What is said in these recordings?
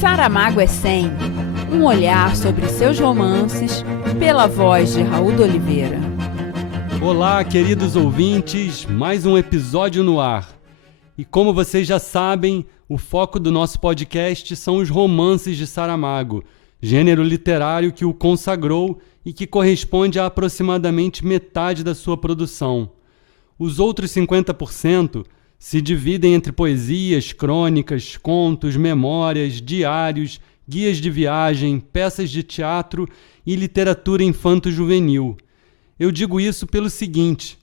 Saramago é 100, um olhar sobre seus romances, pela voz de Raul de Oliveira. Olá, queridos ouvintes, mais um episódio no ar. E como vocês já sabem, o foco do nosso podcast são os romances de Saramago, gênero literário que o consagrou e que corresponde a aproximadamente metade da sua produção. Os outros 50% se dividem entre poesias, crônicas, contos, memórias, diários, guias de viagem, peças de teatro e literatura infanto-juvenil. Eu digo isso pelo seguinte: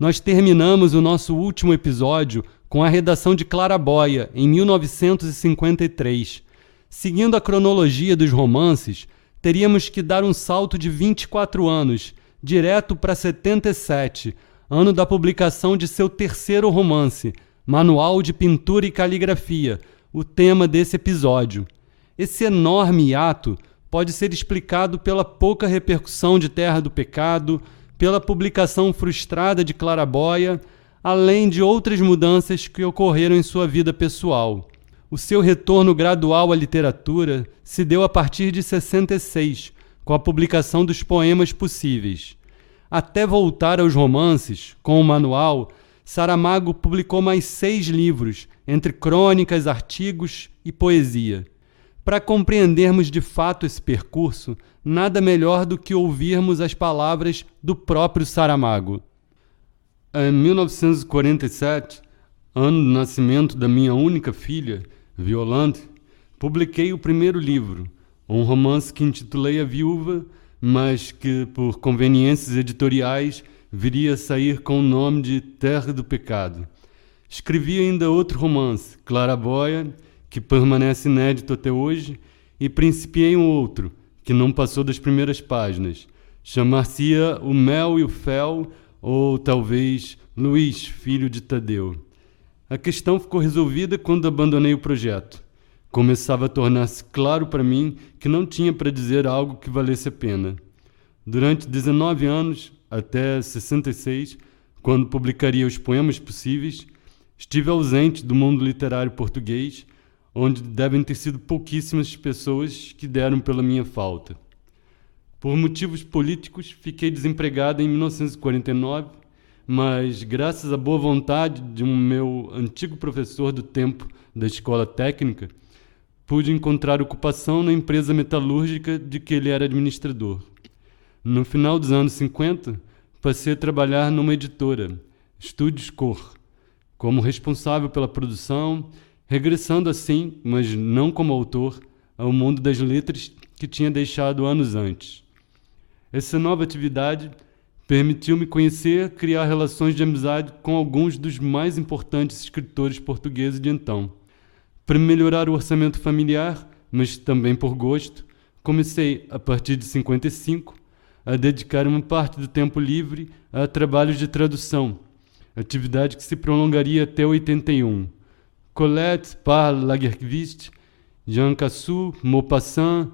nós terminamos o nosso último episódio com a redação de Claraboia, em 1953. Seguindo a cronologia dos romances, teríamos que dar um salto de 24 anos, direto para 77, ano da publicação de seu terceiro romance, Manual de Pintura e Caligrafia, o tema desse episódio. Esse enorme hiato pode ser explicado pela pouca repercussão de Terra do Pecado, pela publicação frustrada de Claraboia, além de outras mudanças que ocorreram em sua vida pessoal. O seu retorno gradual à literatura se deu a partir de 66, com a publicação dos Poemas Possíveis. Até voltar aos romances, com o manual, Saramago publicou mais 6 livros, entre crônicas, artigos e poesia. Para compreendermos de fato esse percurso, nada melhor do que ouvirmos as palavras do próprio Saramago. Em 1947, ano do nascimento da minha única filha, Violante, publiquei o primeiro livro, um romance que intitulei A Viúva, mas que, por conveniências editoriais, viria a sair com o nome de Terra do Pecado. Escrevi ainda outro romance, Claraboia, que permanece inédito até hoje, e principiei um outro, que não passou das primeiras páginas. Chamar-se-ia O Mel e o Fel, ou talvez Luís, filho de Tadeu. A questão ficou resolvida quando abandonei o projeto. Começava a tornar-se claro para mim que não tinha para dizer algo que valesse a pena. Durante 19 anos, até 66, quando publicaria Os Poemas Possíveis, estive ausente do mundo literário português, onde devem ter sido pouquíssimas pessoas que deram pela minha falta. Por motivos políticos, fiquei desempregado em 1949, mas graças à boa vontade de um meu antigo professor do tempo da escola técnica, pude encontrar ocupação na empresa metalúrgica de que ele era administrador. No final dos anos 50, passei a trabalhar numa editora, Estúdios Cor, como responsável pela produção, regressando assim, mas não como autor, ao mundo das letras que tinha deixado anos antes. Essa nova atividade permitiu-me conhecer e criar relações de amizade com alguns dos mais importantes escritores portugueses de então. Para melhorar o orçamento familiar, mas também por gosto, comecei, a partir de 55, a dedicar uma parte do tempo livre a trabalhos de tradução, atividade que se prolongaria até 81. Colette, Paul Lagerkvist, Jean Cassou, Maupassant,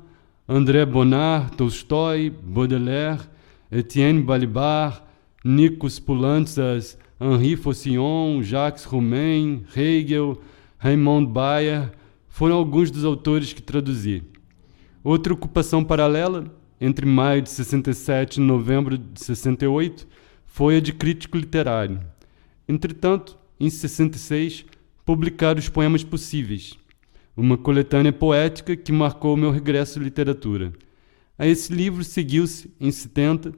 André Bonnard, Tolstói, Baudelaire, Etienne Balibar, Nikos Poulantzas, Henri Faucillon, Jacques Roumain, Hegel, Raymond Bayer foram alguns dos autores que traduzi. Outra ocupação paralela, entre maio de 67 e novembro de 68, foi a de crítico literário. Entretanto, em 66, publicar Os Poemas Possíveis, uma coletânea poética que marcou meu regresso à literatura. A esse livro seguiu-se, em 70,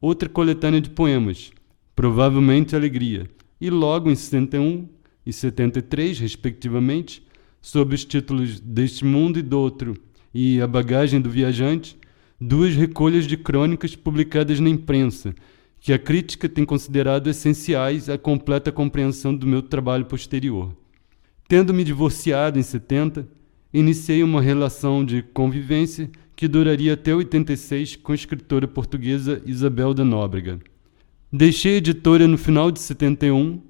outra coletânea de poemas, Provavelmente Alegria, e logo em 71 e 73, respectivamente, sob os títulos Deste Mundo e do Outro e A Bagagem do Viajante, 2 recolhas de crônicas publicadas na imprensa, que a crítica tem considerado essenciais à completa compreensão do meu trabalho posterior. Tendo me divorciado em 70, iniciei uma relação de convivência que duraria até 86 com a escritora portuguesa Isabel da Nóbrega. Deixei a editora no final de 71,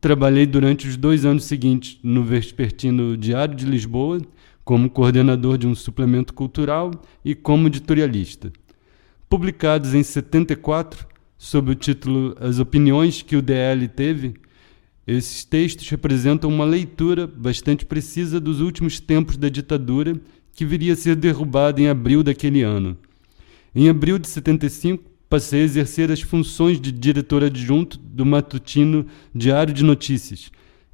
trabalhei durante os 2 anos seguintes no vespertino Diário de Lisboa, como coordenador de um suplemento cultural e como editorialista. Publicados em 74, sob o título As Opiniões que o DL Teve, Esses textos representam uma leitura bastante precisa dos últimos tempos da ditadura, que viria a ser derrubada em abril daquele ano. Em abril de 75, passei a exercer as funções de diretor adjunto do matutino Diário de Notícias,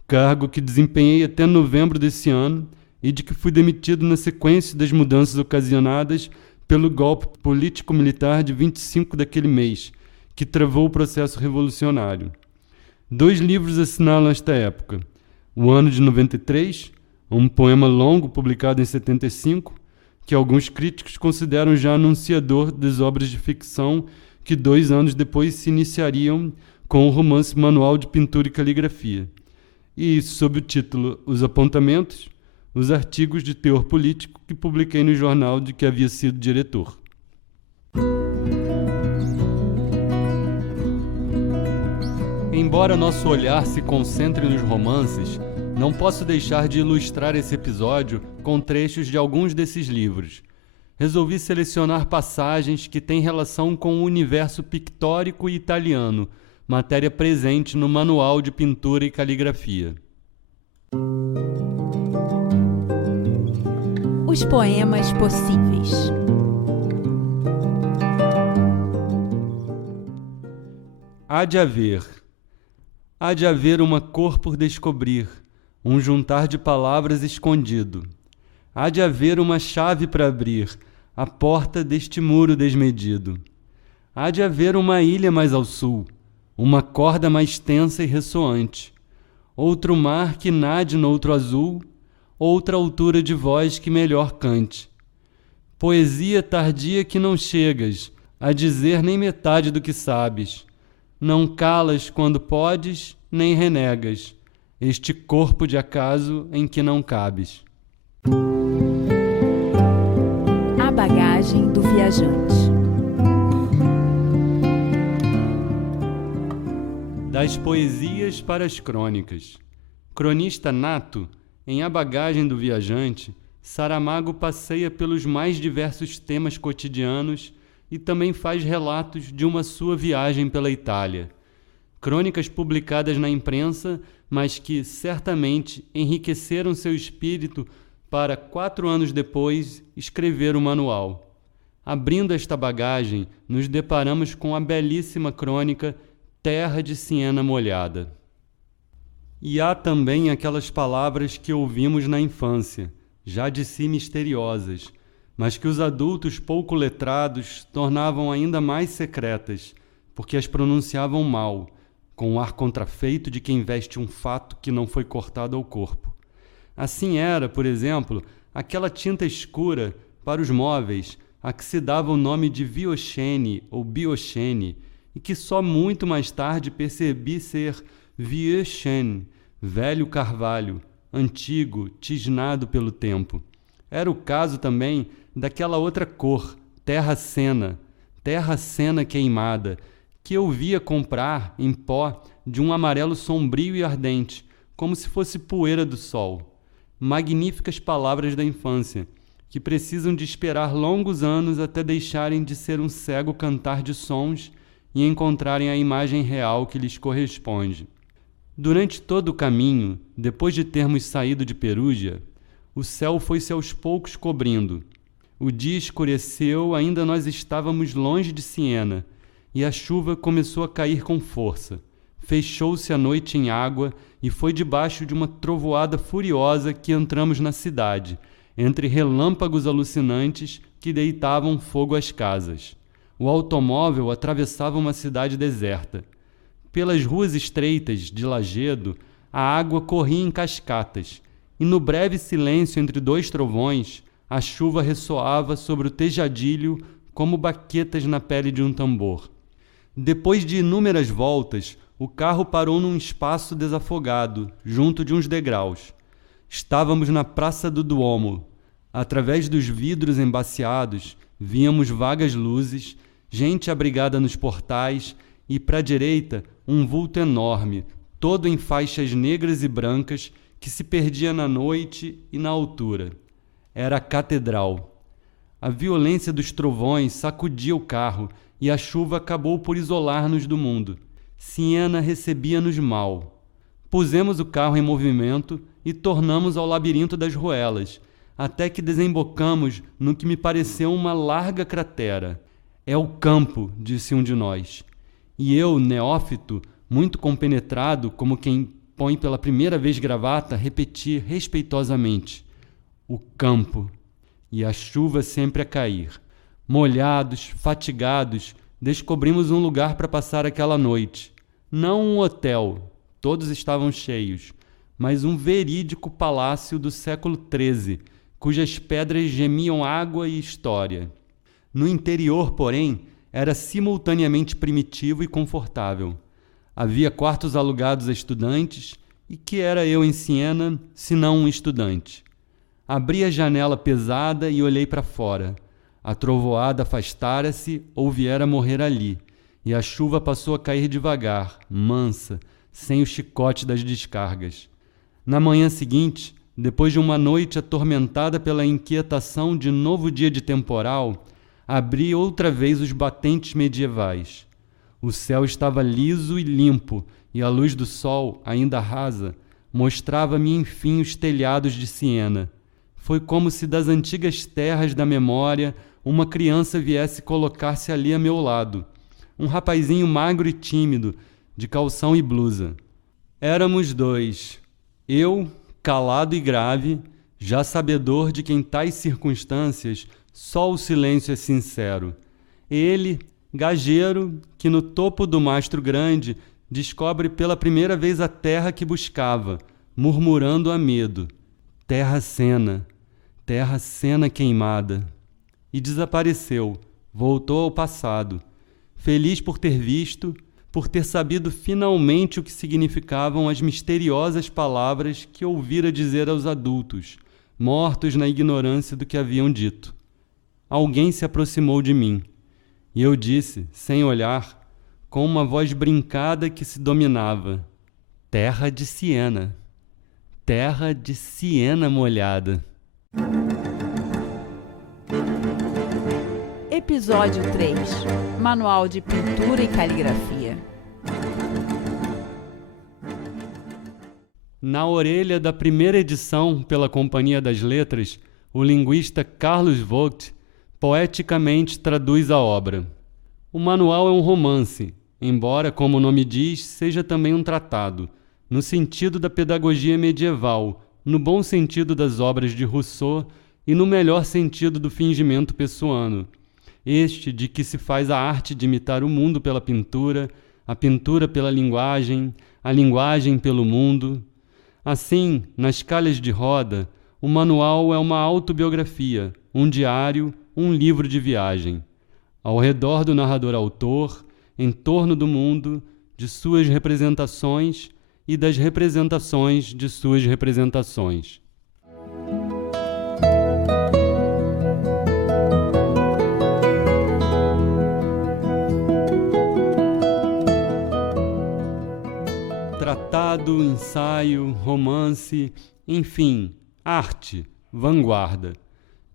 cargo que desempenhei até novembro desse ano e de que fui demitido na sequência das mudanças ocasionadas pelo golpe político-militar de 25 daquele mês, que travou o processo revolucionário. 2 livros assinalam esta época: O Ano de 93, um poema longo publicado em 75, que alguns críticos consideram já anunciador das obras de ficção que 2 anos depois se iniciariam com o romance Manual de Pintura e Caligrafia, e, sob o título Os Apontamentos, os artigos de teor político que publiquei no jornal de que havia sido diretor. Embora nosso olhar se concentre nos romances, não posso deixar de ilustrar esse episódio com trechos de alguns desses livros. Resolvi selecionar passagens que têm relação com o universo pictórico e italiano, matéria presente no Manual de Pintura e Caligrafia. Os poemas possíveis. Há de haver uma cor por descobrir, um juntar de palavras escondido. Há de haver uma chave para abrir a porta deste muro desmedido. Há de haver uma ilha mais ao sul, uma corda mais tensa e ressoante, outro mar que nade noutro azul, outra altura de voz que melhor cante. Poesia tardia que não chegas a dizer nem metade do que sabes. Não calas quando podes, nem renegas este corpo de acaso em que não cabes. A bagagem do viajante. Das poesias para as crônicas. Cronista nato, em A Bagagem do Viajante, Saramago passeia pelos mais diversos temas cotidianos e também faz relatos de uma sua viagem pela Itália. Crônicas publicadas na imprensa, mas que certamente enriqueceram seu espírito para, 4 anos depois, escrever o manual. Abrindo esta bagagem, nos deparamos com a belíssima crônica Terra de Siena Molhada. E há também aquelas palavras que ouvimos na infância, já de si misteriosas, mas que os adultos pouco letrados tornavam ainda mais secretas, porque as pronunciavam mal, com o ar contrafeito de quem veste um fato que não foi cortado ao corpo. Assim era, por exemplo, aquela tinta escura para os móveis a que se dava o nome de Viochene ou Biochene, e que só muito mais tarde percebi ser Vieux Chêne, velho carvalho, antigo, tisnado pelo tempo. Era o caso também daquela outra cor, terra sena queimada, que eu via comprar em pó de um amarelo sombrio e ardente, como se fosse poeira do sol. Magníficas palavras da infância, que precisam de esperar longos anos até deixarem de ser um cego cantar de sons e encontrarem a imagem real que lhes corresponde. Durante todo o caminho, depois de termos saído de Perúgia, o céu foi-se aos poucos cobrindo. O dia escureceu, ainda nós estávamos longe de Siena, e a chuva começou a cair com força. Fechou-se a noite em água e foi debaixo de uma trovoada furiosa que entramos na cidade, entre relâmpagos alucinantes que deitavam fogo às casas. O automóvel atravessava uma cidade deserta. Pelas ruas estreitas de Lagedo, a água corria em cascatas, e no breve silêncio entre 2 trovões, a chuva ressoava sobre o tejadilho como baquetas na pele de um tambor. Depois de inúmeras voltas, o carro parou num espaço desafogado, junto de uns degraus. Estávamos na Praça do Duomo. Através dos vidros embaciados, víamos vagas luzes, gente abrigada nos portais e, para a direita, um vulto enorme, todo em faixas negras e brancas, que se perdia na noite e na altura. Era a catedral. A violência dos trovões sacudia o carro e a chuva acabou por isolar-nos do mundo. Siena recebia-nos mal. pusemos o carro em movimento e tornamos ao labirinto das ruelas, até que desembocamos no que me pareceu uma larga cratera. É o campo, disse um de nós. E eu, neófito, muito compenetrado, como quem põe pela primeira vez gravata, repeti respeitosamente: o campo. E a chuva sempre a cair. Molhados, fatigados, descobrimos um lugar para passar aquela noite. Não um hotel, todos estavam cheios, mas um verídico palácio do século XIII, cujas pedras gemiam água e história. No interior, porém, era simultaneamente primitivo e confortável. Havia quartos alugados a estudantes, e que era eu em Siena, se não um estudante. Abri a janela pesada e olhei para fora. A trovoada afastara-se ou viera morrer ali, e a chuva passou a cair devagar, mansa, sem o chicote das descargas. Na manhã seguinte, depois de uma noite atormentada pela inquietação de novo dia de temporal, abri outra vez os batentes medievais. O céu estava liso e limpo, e a luz do sol, ainda rasa, mostrava-me enfim os telhados de Siena. Foi como se das antigas terras da memória uma criança viesse colocar-se ali a meu lado. Um rapazinho magro e tímido, de calção e blusa. Éramos dois. Eu, calado e grave, já sabedor de que em tais circunstâncias só o silêncio é sincero. Ele, gageiro, que no topo do mastro grande descobre pela primeira vez a terra que buscava, murmurando a medo: terra Sena queimada. E desapareceu, voltou ao passado, feliz por ter visto, por ter sabido finalmente o que significavam as misteriosas palavras que ouvira dizer aos adultos, mortos na ignorância do que haviam dito. Alguém se aproximou de mim, e eu disse, sem olhar, com uma voz brincada que se dominava: terra de Siena molhada. Episódio 3. Manual de Pintura e Caligrafia. Na orelha da primeira edição pela Companhia das Letras, o linguista Carlos Vogt poeticamente traduz a obra. O manual é um romance, embora, como o nome diz, seja também um tratado, no sentido da pedagogia medieval, no bom sentido das obras de Rousseau e no melhor sentido do fingimento pessoano, este de que se faz a arte de imitar o mundo pela pintura, a pintura pela linguagem, a linguagem pelo mundo. Assim, nas calhas de roda, o manual é uma autobiografia, um diário, um livro de viagem. Ao redor do narrador-autor, em torno do mundo, de suas representações e das representações de suas representações. Tratado, ensaio, romance, enfim, arte, vanguarda.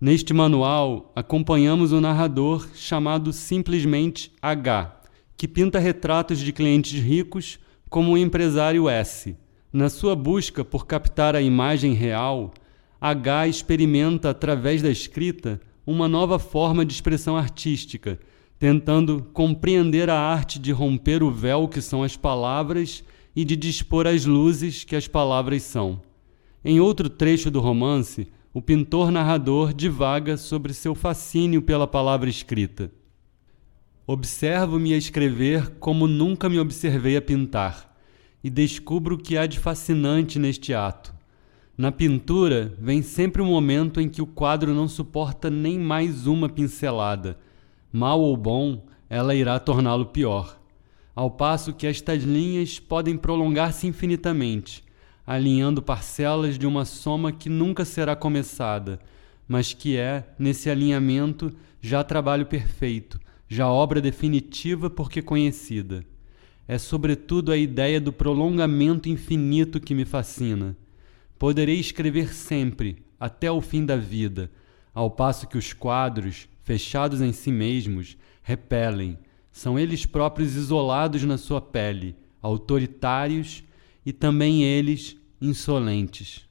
Neste manual, acompanhamos um narrador chamado simplesmente H, que pinta retratos de clientes ricos como o empresário S. Na sua busca por captar a imagem real, H experimenta, através da escrita, uma nova forma de expressão artística, tentando compreender a arte de romper o véu que são as palavras e de dispor as luzes que as palavras são. Em outro trecho do romance, o pintor-narrador divaga sobre seu fascínio pela palavra escrita. Observo-me a escrever como nunca me observei a pintar, e descubro o que há de fascinante neste ato. Na pintura, vem sempre um momento em que o quadro não suporta nem mais uma pincelada. Mal ou bom, ela irá torná-lo pior. Ao passo que estas linhas podem prolongar-se infinitamente, alinhando parcelas de uma soma que nunca será começada, mas que é, nesse alinhamento, já trabalho perfeito, já obra definitiva porque conhecida. É sobretudo a ideia do prolongamento infinito que me fascina. Poderei escrever sempre, até o fim da vida, ao passo que os quadros, fechados em si mesmos, repelem. São eles próprios isolados na sua pele, autoritários, e também eles insolentes. «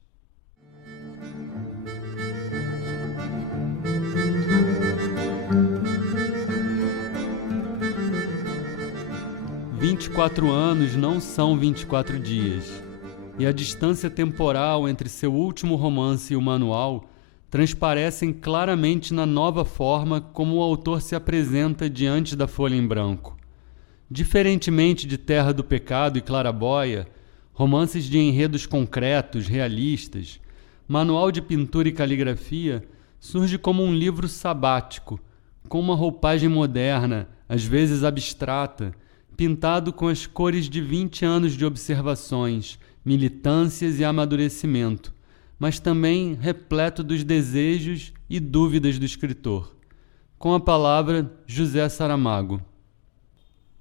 24 anos não são 24 dias, e a distância temporal entre seu último romance e o manual transparecem claramente na nova forma como o autor se apresenta diante da folha em branco. Diferentemente de Terra do Pecado e Claraboia, romances de enredos concretos, realistas, Manual de Pintura e Caligrafia surge como um livro sabático, com uma roupagem moderna, às vezes abstrata, pintado com as cores de 20 anos de observações, militâncias e amadurecimento, mas também repleto dos desejos e dúvidas do escritor. Com a palavra, José Saramago.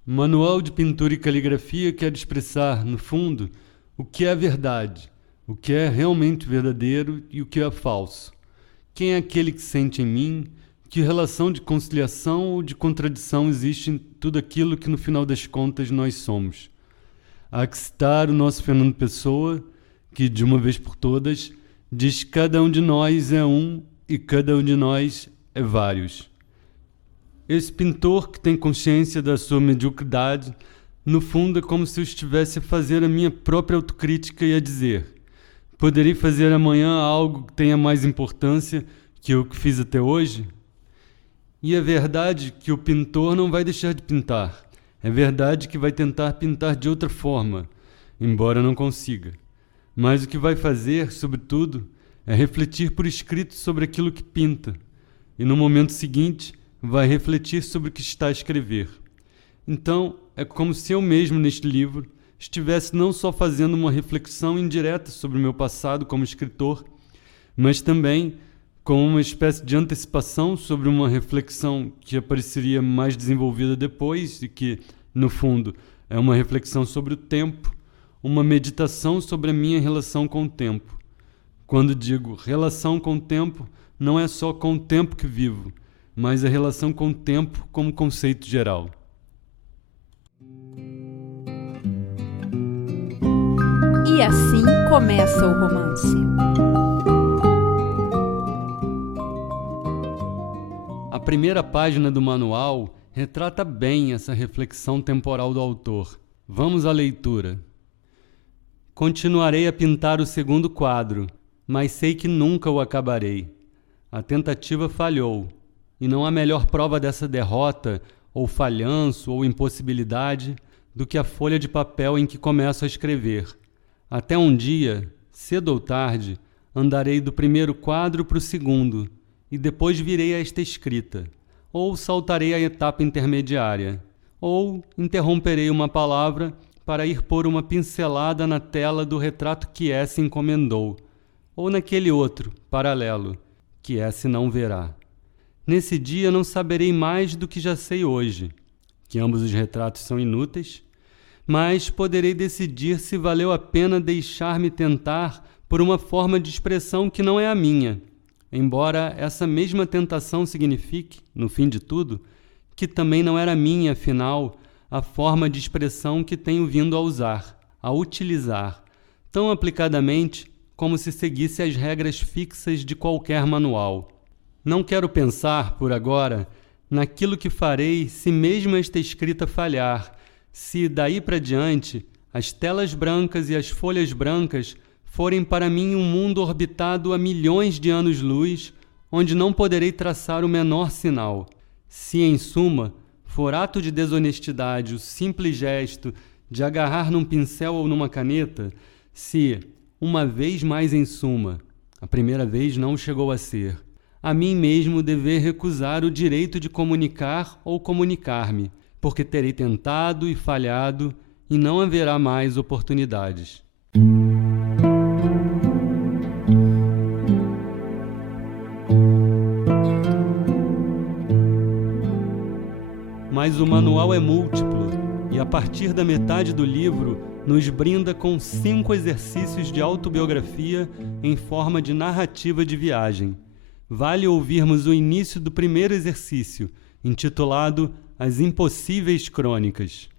Manual de Pintura e Caligrafia quer expressar, no fundo, o que é verdade, o que é realmente verdadeiro e o que é falso. Quem é aquele que sente em mim? Que relação de conciliação ou de contradição existe em tudo aquilo que, no final das contas, nós somos? Há que citar o nosso Fernando Pessoa, que, de uma vez por todas, diz que cada um de nós é um e cada um de nós é vários. Esse pintor que tem consciência da sua mediocridade, no fundo é como se eu estivesse a fazer a minha própria autocrítica e a dizer: poderei fazer amanhã algo que tenha mais importância que o que fiz até hoje? E é verdade que o pintor não vai deixar de pintar. É verdade que vai tentar pintar de outra forma, embora não consiga. Mas o que vai fazer, sobretudo, é refletir por escrito sobre aquilo que pinta. E no momento seguinte, vai refletir sobre o que está a escrever. Então, é como se eu mesmo, neste livro, estivesse não só fazendo uma reflexão indireta sobre o meu passado como escritor, mas também como uma espécie de antecipação sobre uma reflexão que apareceria mais desenvolvida depois e que, no fundo, é uma reflexão sobre o tempo, uma meditação sobre a minha relação com o tempo. Quando digo relação com o tempo, não é só com o tempo que vivo, mas a relação com o tempo como conceito geral. E assim começa o romance. A primeira página do manual retrata bem essa reflexão temporal do autor. Vamos à leitura. Continuarei a pintar o segundo quadro, mas sei que nunca o acabarei. A tentativa falhou, e não há melhor prova dessa derrota, ou falhanço, ou impossibilidade, do que a folha de papel em que começo a escrever. Até um dia, cedo ou tarde, andarei do primeiro quadro para o segundo, e depois virei a esta escrita, ou saltarei a etapa intermediária, ou interromperei uma palavra para ir pôr uma pincelada na tela do retrato que S encomendou, ou naquele outro, paralelo, que S não verá. Nesse dia não saberei mais do que já sei hoje, que ambos os retratos são inúteis, mas poderei decidir se valeu a pena deixar-me tentar por uma forma de expressão que não é a minha, embora essa mesma tentação signifique, no fim de tudo, que também não era minha, afinal, a forma de expressão que tenho vindo a usar, a utilizar, tão aplicadamente como se seguisse as regras fixas de qualquer manual. Não quero pensar, por agora, naquilo que farei se mesmo esta escrita falhar, se daí para diante as telas brancas e as folhas brancas forem para mim um mundo orbitado a milhões de anos-luz, onde não poderei traçar o menor sinal. Se, em suma, for ato de desonestidade o simples gesto de agarrar num pincel ou numa caneta, se, uma vez mais em suma, a primeira vez não chegou a ser, a mim mesmo dever recusar o direito de comunicar ou comunicar-me, porque terei tentado e falhado e não haverá mais oportunidades. Mas o manual é múltiplo e, a partir da metade do livro, nos brinda com 5 exercícios de autobiografia em forma de narrativa de viagem. Vale ouvirmos o início do primeiro exercício, intitulado As Impossíveis Crônicas.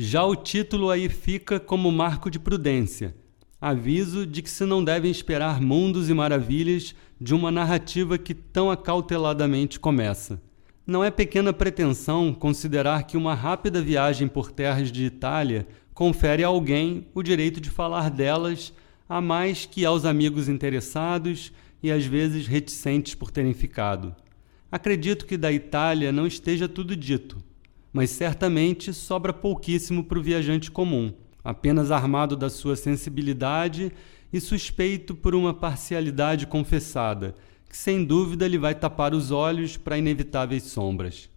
Já o título aí fica como marco de prudência, aviso de que se não devem esperar mundos e maravilhas de uma narrativa que tão acauteladamente começa. Não é pequena pretensão considerar que uma rápida viagem por terras de Itália confere a alguém o direito de falar delas a mais que aos amigos interessados e às vezes reticentes por terem ficado. Acredito que da Itália não esteja tudo dito, mas certamente sobra pouquíssimo para o viajante comum, apenas armado da sua sensibilidade e suspeito por uma parcialidade confessada, que sem dúvida lhe vai tapar os olhos para inevitáveis sombras.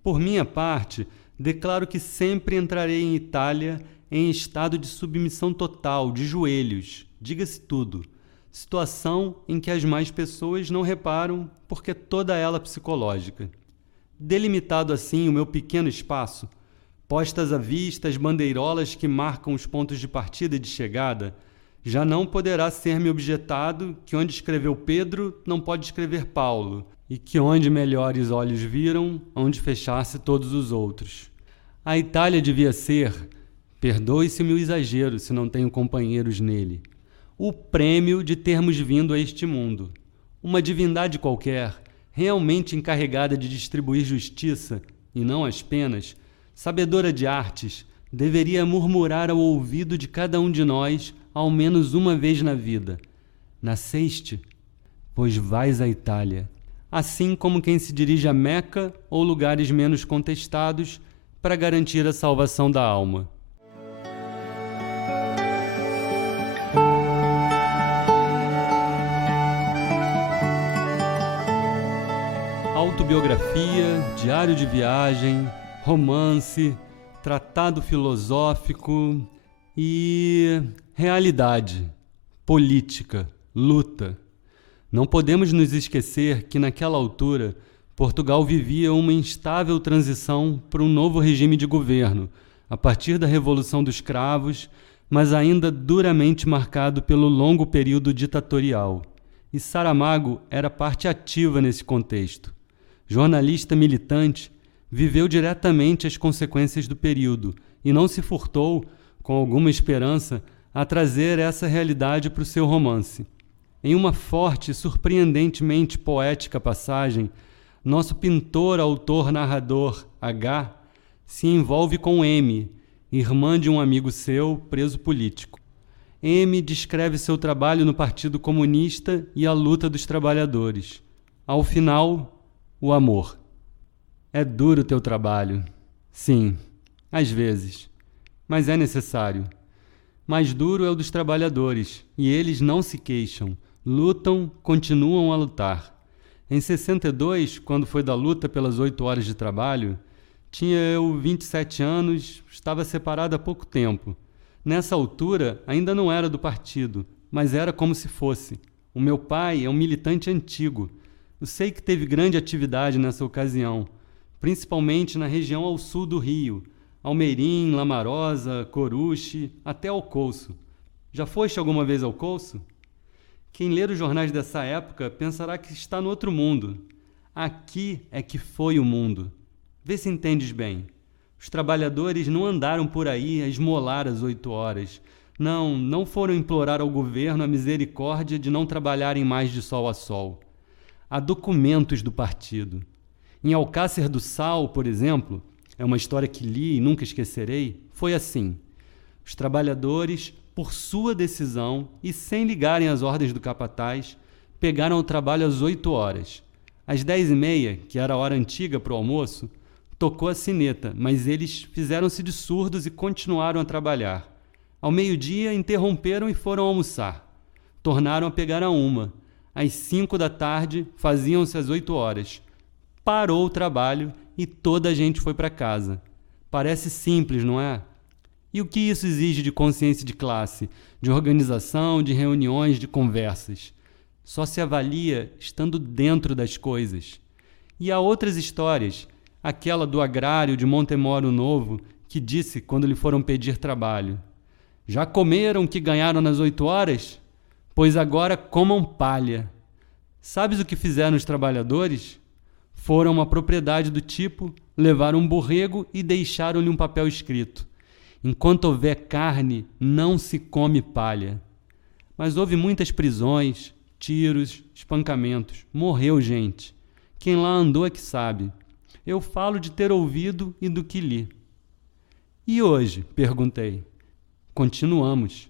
Por minha parte, declaro que sempre entrarei em Itália em estado de submissão total, de joelhos, diga-se tudo, situação em que as mais pessoas não reparam porque toda ela psicológica. Delimitado assim o meu pequeno espaço, postas à vista as bandeirolas que marcam os pontos de partida e de chegada, já não poderá ser-me objetado que onde escreveu Pedro não pode escrever Paulo, e que onde melhores olhos viram, onde fechasse todos os outros. A Itália devia ser, perdoe-se-me o exagero se não tenho companheiros nele, o prêmio de termos vindo a este mundo. Uma divindade qualquer, realmente encarregada de distribuir justiça, e não as penas, sabedora de artes, deveria murmurar ao ouvido de cada um de nós ao menos uma vez na vida: nasceste, pois vais à Itália. Assim como quem se dirige a Meca ou lugares menos contestados para garantir a salvação da alma. Autobiografia, diário de viagem, romance, tratado filosófico e realidade, política, luta. Não podemos nos esquecer que naquela altura Portugal vivia uma instável transição para um novo regime de governo, a partir da Revolução dos Cravos, mas ainda duramente marcado pelo longo período ditatorial. E Saramago era parte ativa nesse contexto. Jornalista militante, viveu diretamente as consequências do período e não se furtou, com alguma esperança, a trazer essa realidade para o seu romance. Em uma forte e surpreendentemente poética passagem, nosso pintor, autor, narrador, H, se envolve com M, irmã de um amigo seu, preso político. M descreve seu trabalho no Partido Comunista e a luta dos trabalhadores. Ao final, o amor. É duro teu trabalho. Sim, às vezes. Mas é necessário. Mais duro é o dos trabalhadores, e eles não se queixam. Lutam, continuam a lutar. Em 62, quando foi da luta pelas 8 horas de trabalho, tinha eu 27 anos, estava separado há pouco tempo. Nessa altura, ainda não era do partido, mas era como se fosse. O meu pai é um militante antigo. Eu sei que teve grande atividade nessa ocasião, principalmente na região ao sul do Rio, Almeirim, Lamarosa, Coruche, até ao Couço. Já foste alguma vez ao Couço? Quem ler os jornais dessa época pensará que está no outro mundo. Aqui é que foi o mundo. Vê se entendes bem. Os trabalhadores não andaram por aí a esmolar às 8 horas. Não foram implorar ao governo a misericórdia de não trabalharem mais de sol a sol. Há documentos do partido. Em Alcácer do Sal, por exemplo, é uma história que li e nunca esquecerei, foi assim. Os trabalhadores, por sua decisão e sem ligarem às ordens do capataz, pegaram o trabalho às 8 horas. Às 10h30, que era a hora antiga para o almoço, tocou a sineta, mas eles fizeram-se de surdos e continuaram a trabalhar. Ao meio-dia, interromperam e foram almoçar. Tornaram a pegar a 1h. Às 5 da tarde, faziam-se às 8 horas. Parou o trabalho e toda a gente foi para casa. Parece simples, não é? E o que isso exige de consciência de classe, de organização, de reuniões, de conversas? Só se avalia estando dentro das coisas. E há outras histórias, aquela do agrário de Montemoro Novo, que disse quando lhe foram pedir trabalho: já comeram o que ganharam nas 8 horas? Pois agora comam palha. Sabes o que fizeram os trabalhadores? Foram a uma propriedade do tipo, levaram um borrego e deixaram-lhe um papel escrito: Enquanto houver carne, não se come palha. Mas houve muitas prisões, tiros, espancamentos. Morreu gente. Quem lá andou é que sabe. Eu falo de ter ouvido e do que li. E hoje? Perguntei. Continuamos.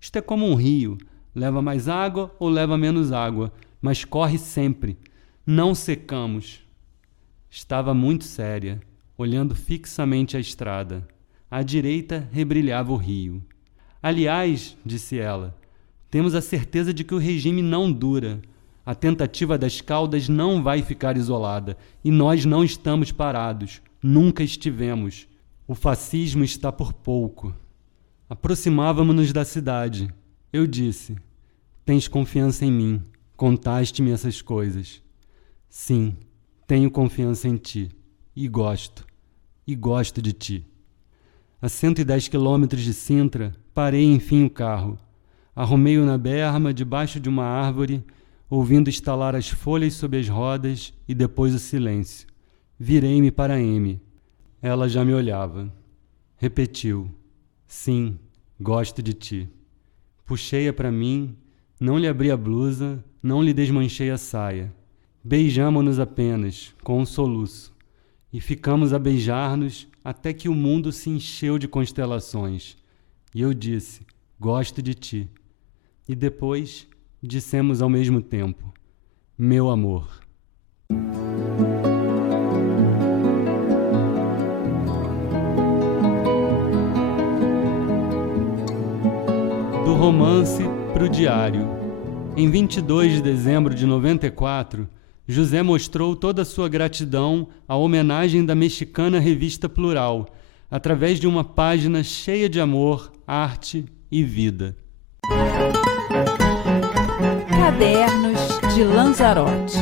Isto é como um rio. Leva mais água ou leva menos água, mas corre sempre. Não secamos. Estava muito séria, olhando fixamente a estrada. À direita rebrilhava o rio. Aliás, disse ela, temos a certeza de que o regime não dura. A tentativa das caudas não vai ficar isolada. E nós não estamos parados. Nunca estivemos. O fascismo está por pouco. Aproximávamos-nos da cidade. Eu disse, tens confiança em mim. Contaste-me essas coisas. Sim, tenho confiança em ti. E gosto de ti. A 110 quilômetros de Sintra, parei enfim o carro. Arrumei-o na berma, debaixo de uma árvore, ouvindo estalar as folhas sob as rodas e depois o silêncio. Virei-me para M. Ela já me olhava. Repetiu. Sim, gosto de ti. Puxei-a para mim, não lhe abri a blusa, não lhe desmanchei a saia. Beijamo-nos apenas, com um soluço. E ficamos a beijar-nos até que o mundo se encheu de constelações. E eu disse, gosto de ti. E depois dissemos ao mesmo tempo, meu amor. Do romance para o diário. Em 22 de dezembro de 94, José mostrou toda a sua gratidão à homenagem da mexicana Revista Plural, através de uma página cheia de amor, arte e vida. Cadernos de Lanzarote.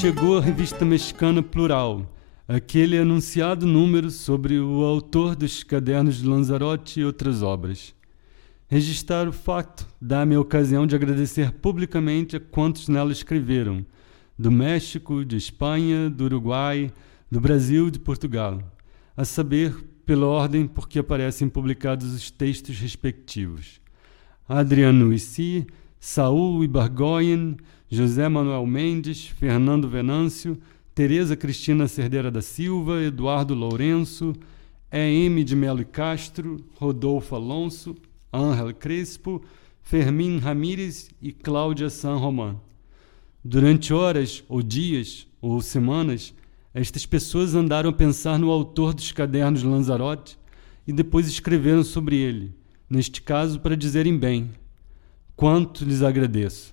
Chegou a Revista Mexicana Plural, aquele anunciado número sobre o autor dos Cadernos de Lanzarote e outras obras. Registrar o facto dá-me a ocasião de agradecer publicamente a quantos nela escreveram, do México, de Espanha, do Uruguai, do Brasil e de Portugal, a saber, pela ordem por que aparecem publicados os textos respectivos. Adriano Issi, Saúl Ibargoyen, José Manuel Mendes, Fernando Venâncio, Tereza Cristina Cerdeira da Silva, Eduardo Lourenço, E.M. de Melo e Castro, Rodolfo Alonso, Ángel Crespo, Fermín Ramírez e Cláudia San Román. Durante horas, ou dias, ou semanas, estas pessoas andaram a pensar no autor dos Cadernos de Lanzarote e depois escreveram sobre ele, neste caso para dizerem bem. Quanto lhes agradeço.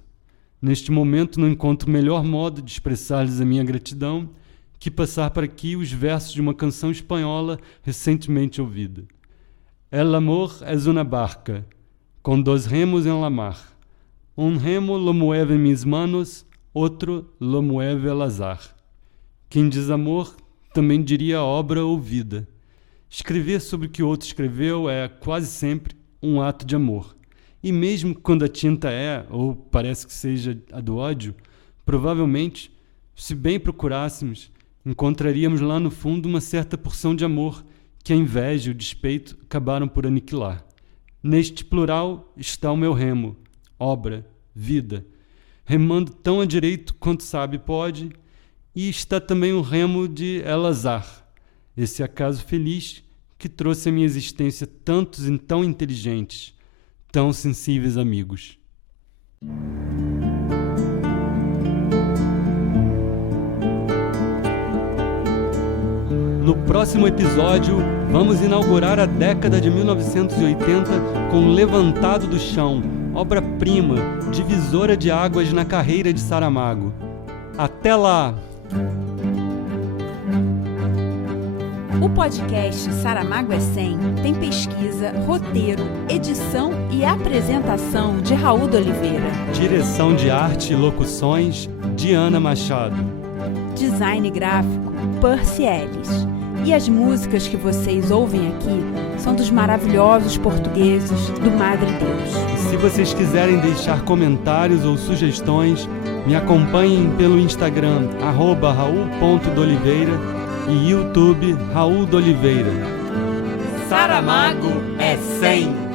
Neste momento não encontro melhor modo de expressar-lhes a minha gratidão que passar para aqui os versos de uma canção espanhola recentemente ouvida. El amor es una barca, con dos remos en la mar. Un remo lo mueve mis manos, outro lo mueve el azar. Quem diz amor também diria obra ou vida. Escrever sobre o que outro escreveu é, quase sempre, um ato de amor. E mesmo quando a tinta é, ou parece que seja a do ódio, provavelmente, se bem procurássemos, encontraríamos lá no fundo uma certa porção de amor que a inveja e o despeito acabaram por aniquilar. Neste plural está o meu remo, obra, vida, remando tão a direito quanto sabe pode, e está também o remo de El Azar, esse acaso feliz que trouxe à minha existência tantos e tão inteligentes, tão sensíveis amigos. No próximo episódio, vamos inaugurar a década de 1980 com Levantado do Chão, obra-prima, divisora de águas na carreira de Saramago. Até lá! O podcast Saramago é 100 tem pesquisa, roteiro, edição e apresentação de Raul de Oliveira. Direção de arte e locuções, Diana Machado. Design gráfico, Percy Ellis. E as músicas que vocês ouvem aqui são dos maravilhosos portugueses do Madre Deus. E se vocês quiserem deixar comentários ou sugestões, me acompanhem pelo Instagram, @raul.doliveira, e YouTube Raul de Oliveira. Saramago é 100.